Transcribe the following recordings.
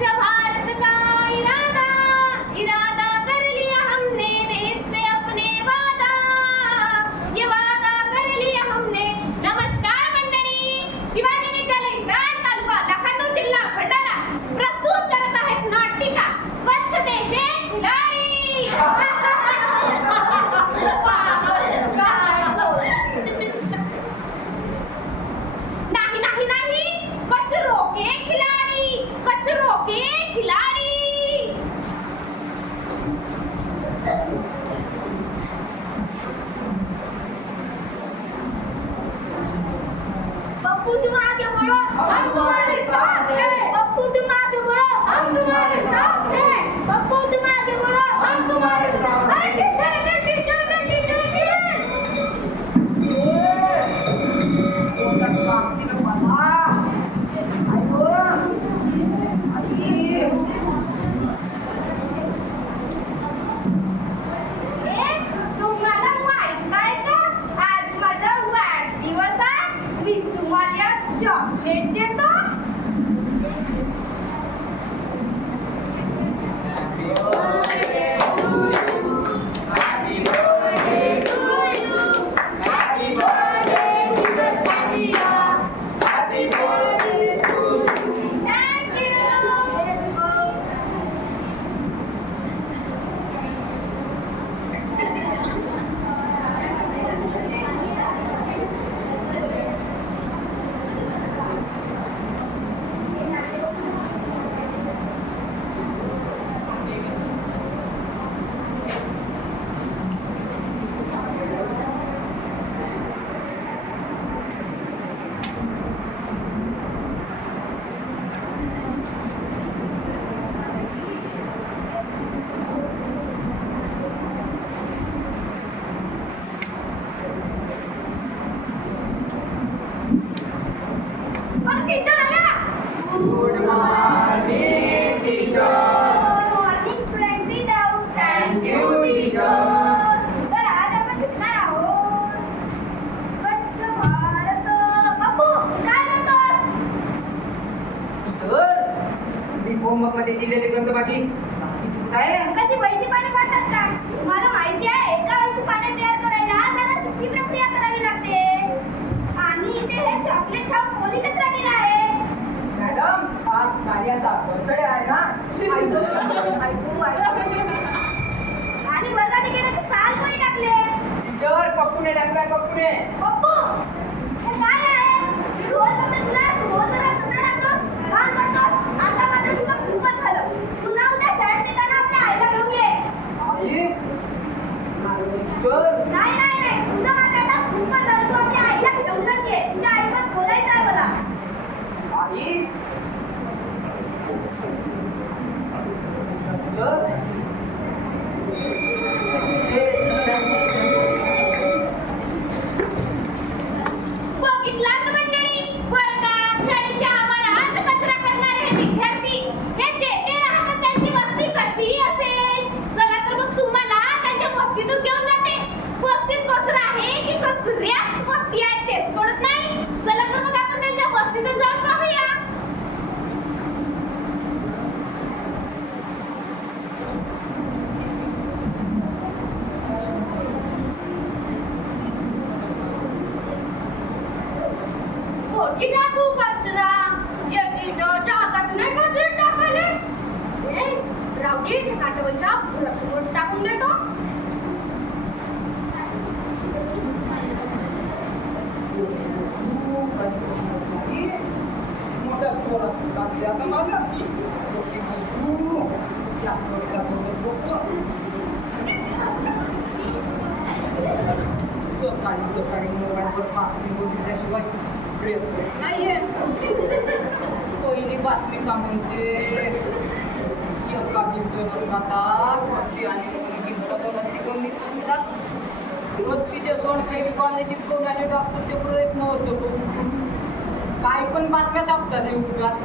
先跑。बर्थडे आहे ना? ऐकू आणि वर्गाने गेले साल कोणी टाकले? टीचर पप्पूने टाकलाय पप्पूने. पप्पू! ocurría? म्हणजे इयत्ता विसरून जातात भक्ती आणि चिंतवनच कमी जात भक्तीचे सोड फेविकॉलने चिपकवण्याचे डॉक्टरचे प्रयत्न असतो काही पण बातम्या छापतात हे उगात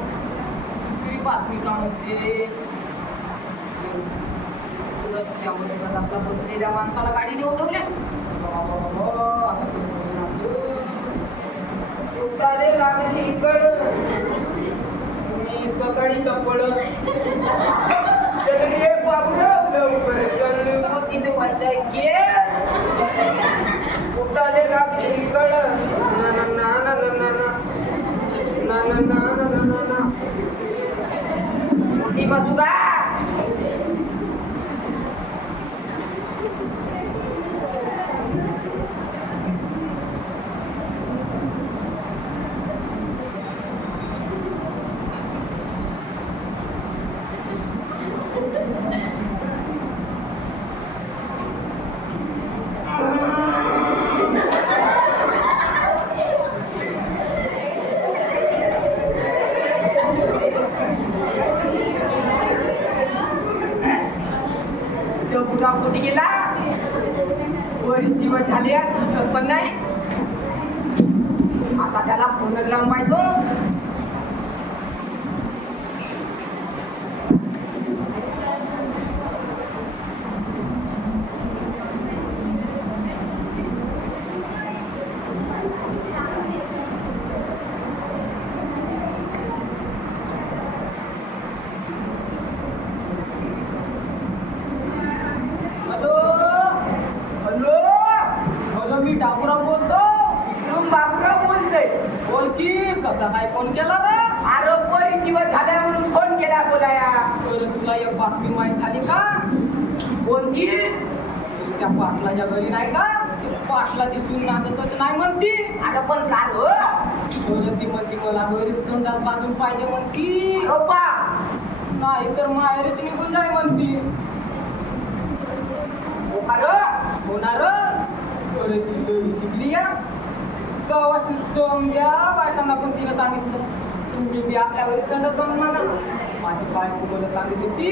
दुसरी बातमी का म्हणते रस्त्यावर सडासला बसलेल्या माणसाला गाडीने उठवले. आता बसवलं लागली इकड. आणि स्वतःची चप्पल चल रे बाबरा लवकर चल मग तिथे मजा ये उठाले रात इकड ना ना ना ना ना ना ना ना ना ना ना ना ना मोठी बाजू काय की कसा काय फोन केला रे? अरे वरील दिवस झाल्या म्हणून फोन केला बोलाया. बरं तुला एक बातमी माहीत झाली का? कोणती? त्या पाटलाच्या घरी नाही का? ते पाटलाची सून नांदतच नाही म्हणती. अरे पण काल हो. बरं ती म्हणती मला घरी संडास बांधून पाहिजे म्हणती. रोपा नाही तर माहेरच निघून जाय म्हणती. अरे होणार बरं ती शिकली या गावातील समजा बायकांना पण तिनं सांगितलं तुम्ही बी आपल्या घरी संडास बांधून मागा. माझी बाय मला सांगितली होती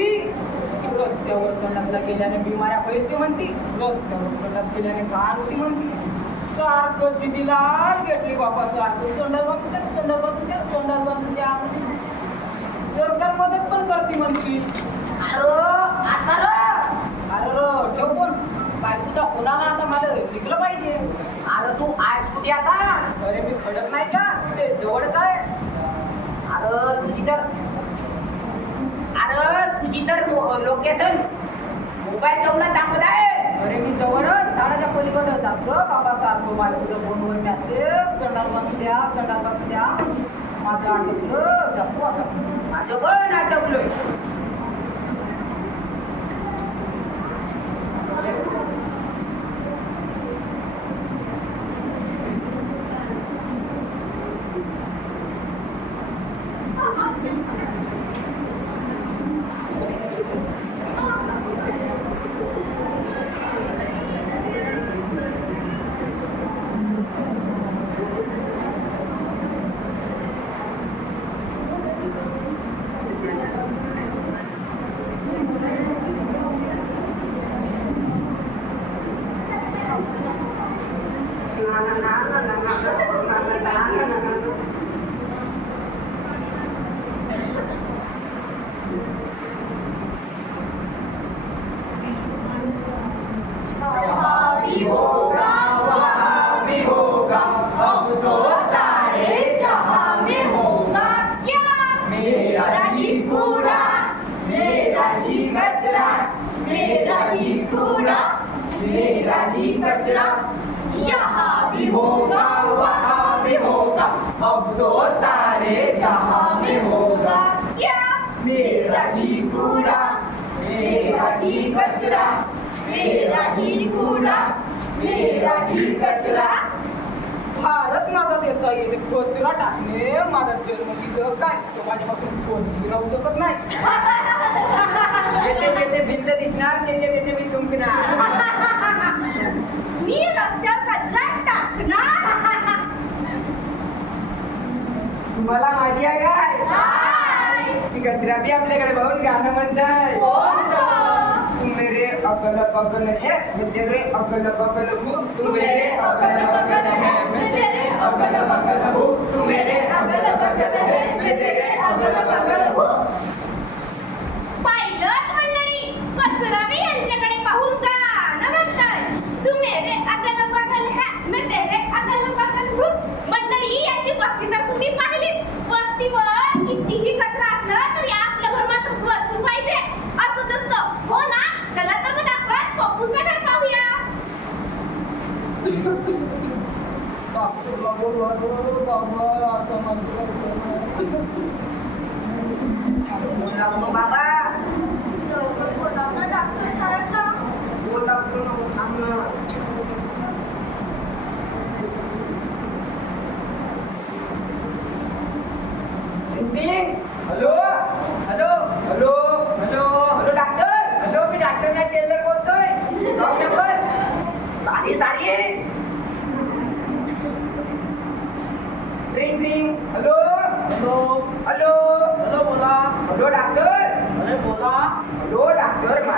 की रस्त्यावर संडासला गेल्याने बिमाऱ्या पळते म्हणती. रस्त्यावर संडास केल्याने घाण होती म्हणती. सारखं दिदीला भेटली बापा सारखं. संडास बांधून द्या संडास बांधून द्या संडास बांधून द्या. सरकार मदत पण करते म्हणती अरे आता रे अरे र, ठेव पण बायकोचा फोन आला आता माझं निघलं पाहिजे अरे तू कुठे आता. अरे मी खडक नाही का? ते जवळच आहे. अरे तुझी तर अरे तुझी तर लोकेशन मोबाईल जाऊन दाखवत आहे. अरे मी जवळच झाडाच्या पलीकडं जातो. रे बाबा सारखं बायकोच्या फोनवर मेसेज संडास बांधून द्या संडास बांधून द्या. माझं आटकलं जातो आता. माझं पण आटवलोय वहां भी होगा वहां भी होगा अब तो सारे जहां में होगा क्या मेरा ही कूड़ा मेरा ही कचरा मेरा ही कूड़ा मेरा ही कचरा यहाँ भी होगा वहाँ भी होगा अब तो सारे जहां में होगा क्या मेरा ही कूड़ा मेरा ही कचरा मेरा ही कूड़ा मेरा ही कचरा भारत माझा देश आहे ते कचरा टाकणे माझा जन्मसिद्ध काय? तो माझ्यापासून कोणीही राहू शकत नाही. जेथे जेथे भिंत दिसणार तेथे तेथे मी थुंकणार. मी रस्त्यावर कचरा टाकणार. तुम्हाला माहिती आहे काय? की कचरा बी आपल्याकडे भाऊन गाणं म्हणताय. कोणतं? तू मेरे अगल बगल है मैं तेरे अगल बगल हूँ तू मेरे अगल बगल है मैं तेरे अगल बगल हूँ तू मेरे अगल बगल है मैं तेरे अगल बगल हूँ। पायलट मंडळी यांच्याकडे पाहून गाणं म्हणताय तू मेरे अगल बगल है मैं तेरे अगल बगल हूँ. मंडळी याची वस्ती तर तुम्ही पाहिलीत वस्तीवर कितीही कचरा असला तर बोला मग बाबा लवकर बोलाव ना डॉक्टर साहेबला बोलावतो ना थांब ना टिंग hello hello hello hello hello doctor hello मी डॉक्टर नाही टेलर बोलतोय stop number sorry sorry ring ring hello hello hello hello बोला हॅलो डॉक्टर अरे बोला हॅलो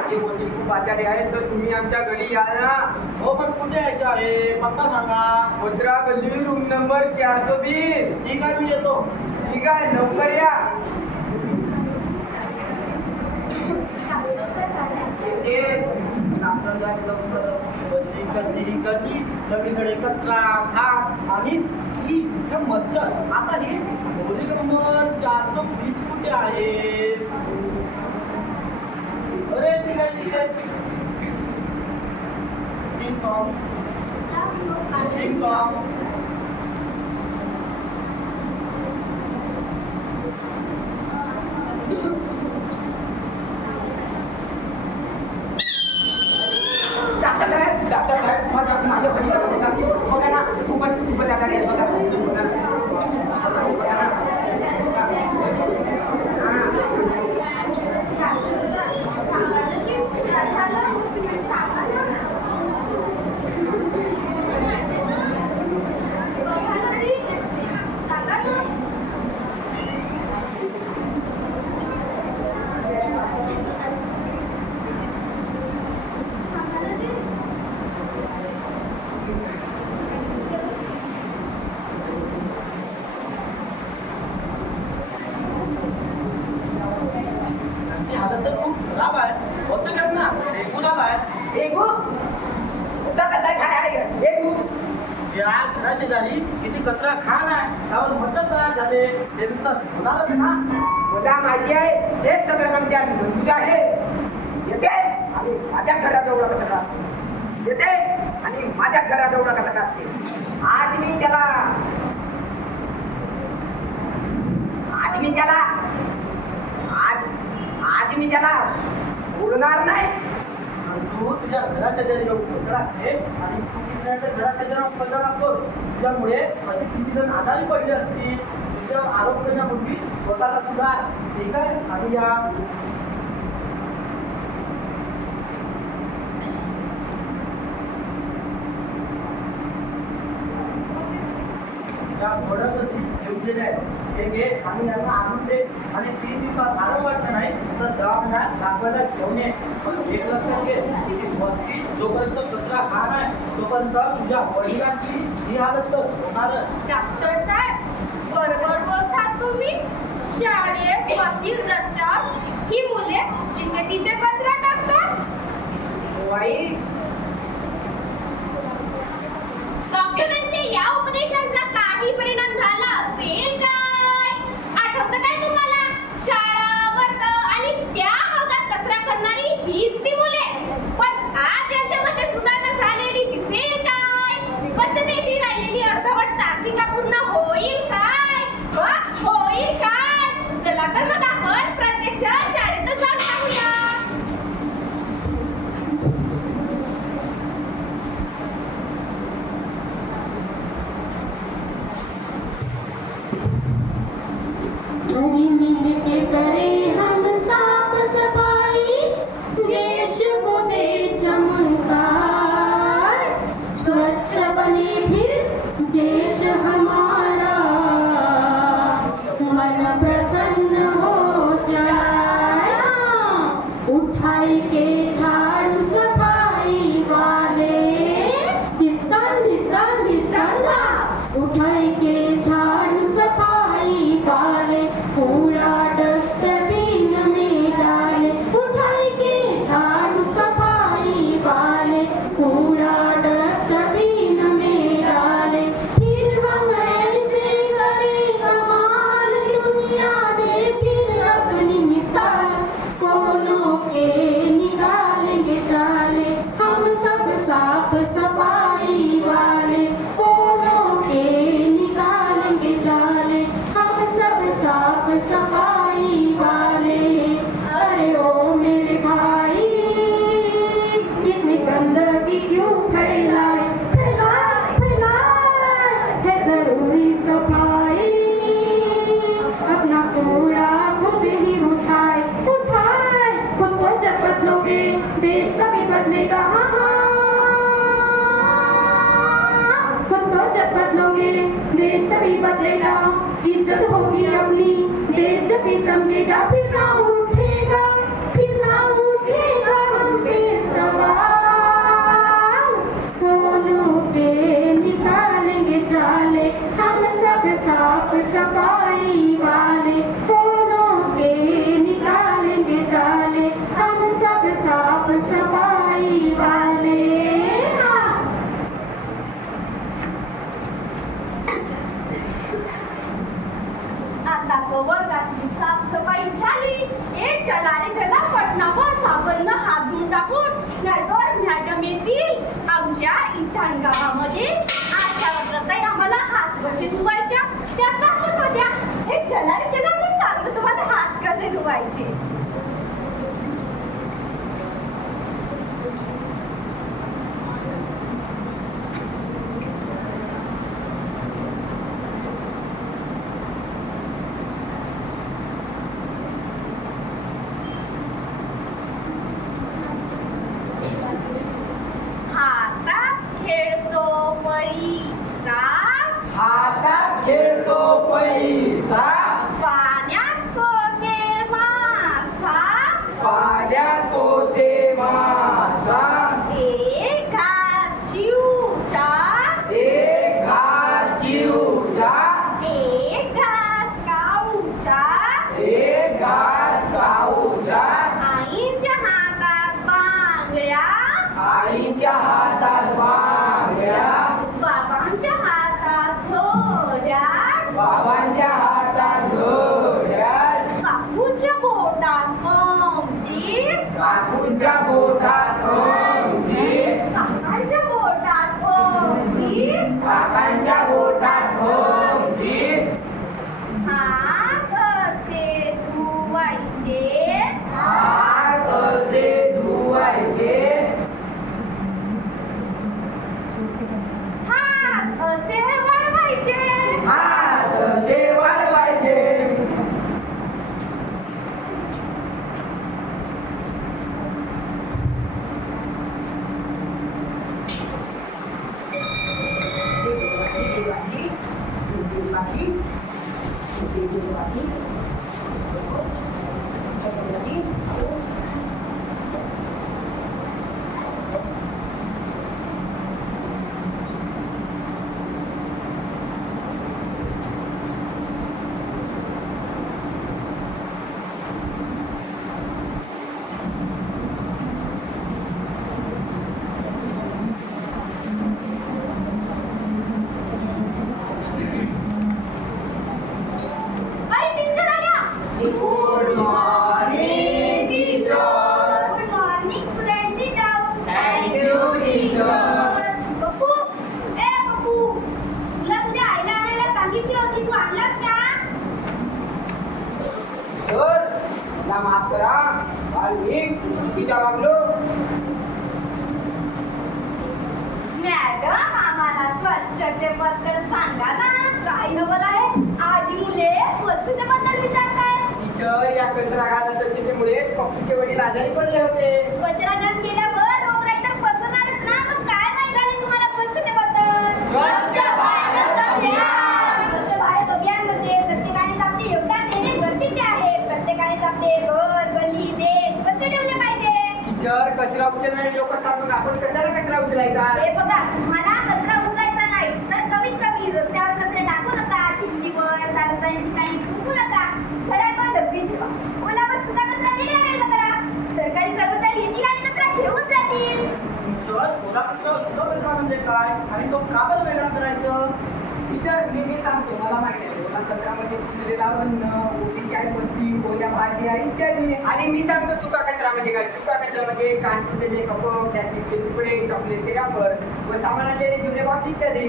माझे वडील खूप आजारी आहेत तर तुम्ही आमच्या घरी या ना. हो पण कुठे यायचं आहे? पत्ता सांगा. पंधरा गल्ली रूम नंबर चारशे वीस. ठीक आहे मी येतो. ठीक आहे लवकर या. कशी कशी गली सगळीकडे कचरा घाण आणि ही मच्छर आता ही खोली नंबर चारशे वीस कुठे आहे? अरे ठीक आहे ठीक आहे टिंग टॉंग टिंग टॉंग डॉक्टर साहेब डॉक्टर साहेब माझ्या माझ्या बहिणीला बघा बघा ना खूपच खूपच आजारी आहे बघा बघा ना. बघा ना. आमची हालत तर खूप खराब आहे होतं काय ना डेंगू झालाय डेंगू कसा कसा काय आहे डेंगू ज्या घराशी झाली किती कचरा खाण आहे त्यावर मच्छर तयार झाले ते तर होणारच ना मला माहिती आहे हेच सगळं काम त्या नंदूचं आहे येते आणि माझ्या घराजवळ कचरा येते आणि माझ्या घराजवळ कचरा टाकते आज मी त्याला आज मी त्याला आज आज मी त्याला सोडणार नाही. आणि तू तुझ्या घराच्या जाऊन कचरा घे आणि तू दुसऱ्याच्या घराच्या जाऊन कचरा टाकतो त्यामुळे असे किती जण आजारी पडले असतील. दुसरं आरोप करण्यापूर्वी स्वतःला सुधार. ठीक आहे आणि या त्या घोड्याचं आहे हे घे आणि यांना आणून दे. आणि तीन दिवसात आलं वाटलं नाही तर दवाखान्यात दाखवायला घेऊन ये. पण एक लक्षात घे की ती वस्ती जोपर्यंत कचरा खाण आहे तोपर्यंत तुझ्या वडिलांची ही हालत तर होणारच डॉक्टर साहेब बरोबर बोलतात तुम्ही? शाळेत वस्तीत रस्त्यावर ही मुले जिथे तिथे कचरा टाकतात? वाई होगी अपनी देश भी के फिर आईच्या हातात अरे स्वच्छतेबद्दल सांगा ना. काय नवल आहे? आजी मुले स्वच्छतेबद्दल विचारतायत. टीचर या कचरा घाला स्वच्छतेमुळेच पप्पूचे वडील आजारी पडले होते. कचरा घाण केल्यावर रोगराई तर पसरणारच ना. मग काय माहीत झाले तुम्हाला स्वच्छतेबद्दल? स्वच्छ भारत अभियान! स्वच्छ भारत अभियानमध्ये प्रत्येकाने आपले योगदान देणे गरजेचे आहे. प्रत्येकाने आपले घर गल्ली देश स्वच्छ ठेवले पाहिजे. टीचर कचरा उचलणारे लोक असतात. मग आपण कशाला कचरा उचलायचा? हे बघा म्हणजे काय? आणि तो काबर वेगळा करायचं? तिच्या मी मी सांगतो मला माहिती आहे कचरा म्हणजे कुजलेला अन्न ओलीची आई पत्ती ओल्या भाज्या इत्यादी. आणि मी सांगतो सुका कचरा म्हणजे काय? सुका कचरा म्हणजे कानपुरचे जे कप प्लास्टिकचे तुकडे चॉकलेटचे रॅपर व सामानाचे जुने बॉक्स इत्यादी.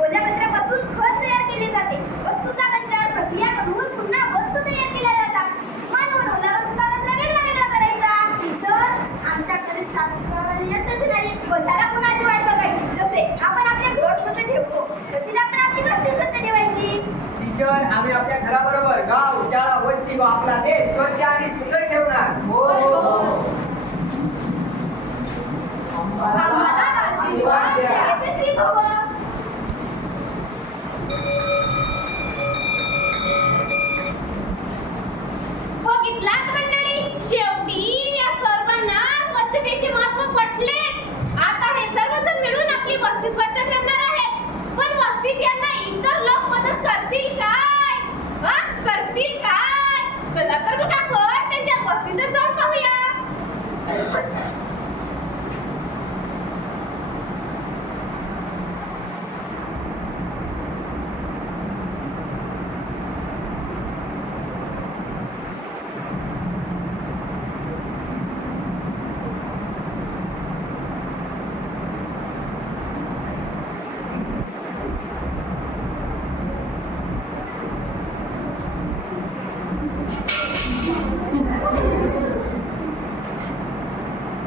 ओल्या कचऱ्यापासून खत तयार केले जाते व सुका कचऱ्यावर प्रक्रिया करून पुन्हा वस्तू तयार केल्या जातात. म्हणून कचरा वेगळा वेगळा करायचा. टीचर आमच्याकडे नाही. जसे आपण आपले घर स्वच्छ ठेवतो. तसेच आपण आपली वस्ती स्वच्छ ठेवायची. टीचर आम्ही आपल्या घराबरोबर गाव शाळा वस्ती व आपला देश स्वच्छ आणि सुंदर ठेवणार. हो. आम्हाला आशीर्वाद द्या. यशस्वी भव. बघितलात मंडळी शेवटी या सर्वांना स्वच्छतेचे महत्त्व पटलेच. वस्ती स्वच्छ ठेवणार आहेत. पण वस्तीत यांना इतर लोक मदत करतील का हा करतील काय चला तर मग आपण त्यांच्या वस्तीतच जाऊन पाहूया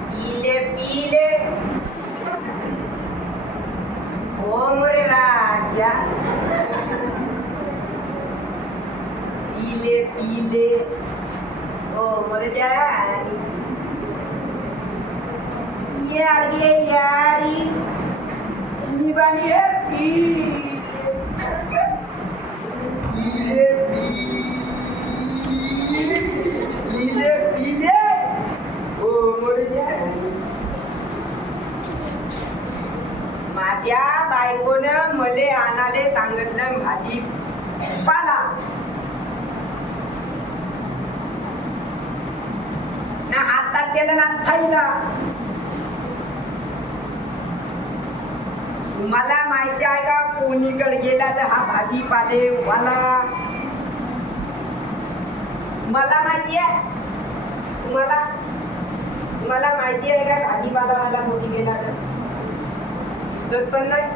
पीले पीले ओ मोरे राजा पीले पीले ओ मोरे जारी यार गे यारी निबानी है पीले पीले पीले पीले पीले ओ मोरे जारी माझ्या बायकोनं मले आणाले सांगितलं भाजी पाला ना हातात दिलं ना थैला तुम्हाला माहिती आहे का कोणीकडे गेला तर हा भाजीपाले वाला. मला माहिती आहे. तुम्हाला तुम्हाला माहिती आहे का? भाजीपाला मला कोणी गेला तर? दिसत पण नाही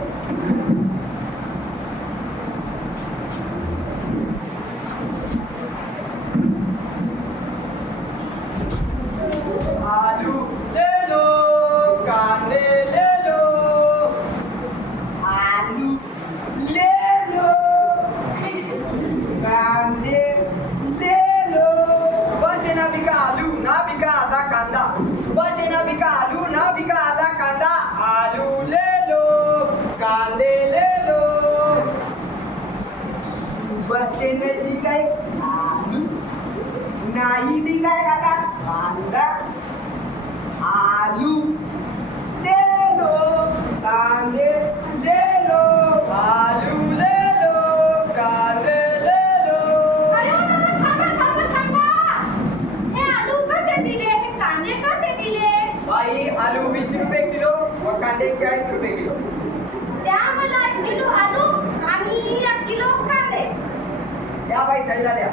द्या बाई थैला द्या.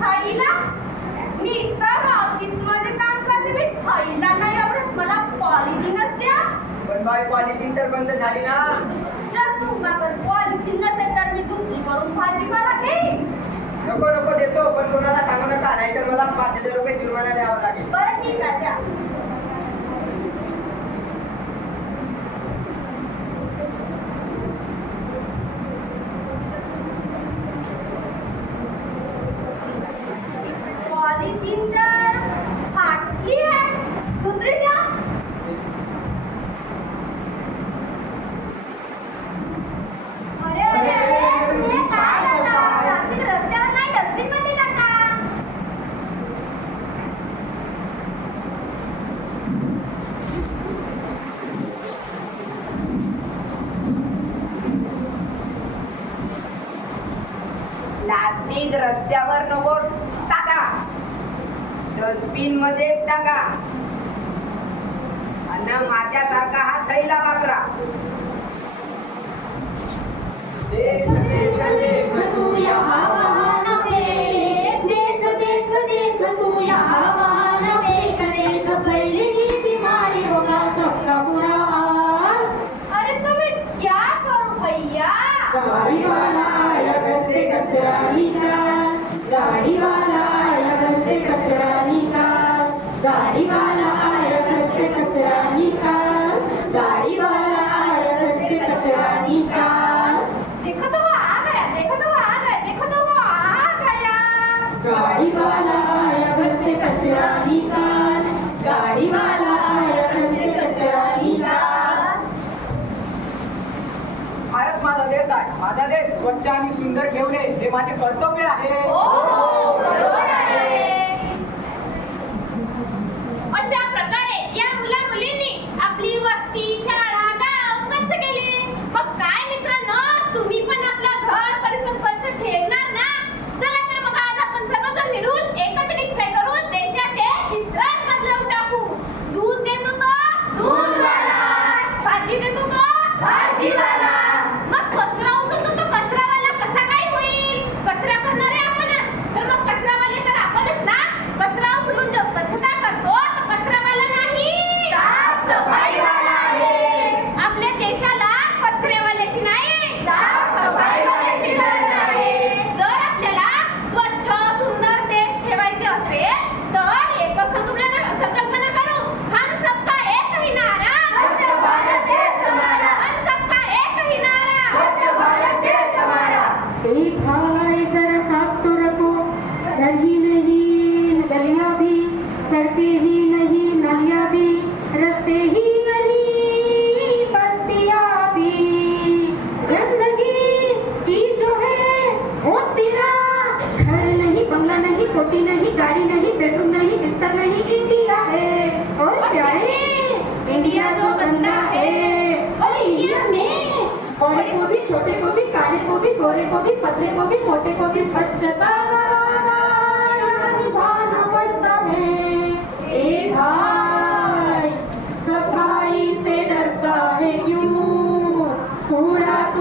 थाईला मी तर ऑफिसमध्ये काम करते मी थाईला नाही आवडत. मला पॉलिथिनच द्या. पण बाई पॉलिथिन तर बंद झाली ना. जर तुम्हाला पॉलिथिन नसेल तर मी दुसरी करून भाजीपाला घेईन नको नको देतो. पण कोणाला सांगू नका नाहीतर मला पाच हजार रुपये जुर्माना द्यावा लागेल. बरं ठीक आहे द्या. पॉलिथिन फाटली दुसरी द्या अरे अरे अरे तुम्ही काय करता? प्लास्टिक रस्त्यावर नाही डस्टबिनमध्ये टाका प्लास्टिक रस्त्यावर नको। टाका डस्टबिनमध्ये टाका. आणि माझ्यासारखा हा थैला वापरा. भारत माझा देश आहे. माझा देश स्वच्छ आणि सुंदर ठेवणे हे माझे कर्तव्य आहे. Hurra,